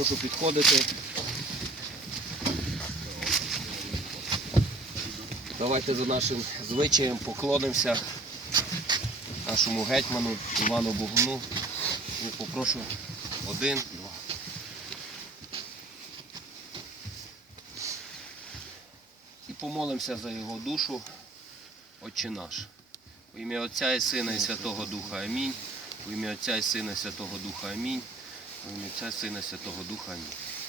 Прошу підходити. Давайте за нашим звичаєм поклонимося нашому гетьману Івану Богуну. І попрошу один, два. І помолимося за його душу, Отче наш. У ім'я Отця і Сина і Святого Духа Амінь. У ім'я Отця і Сина і Святого Духа Амінь. Ім'я Сина Святого Духа Амінь.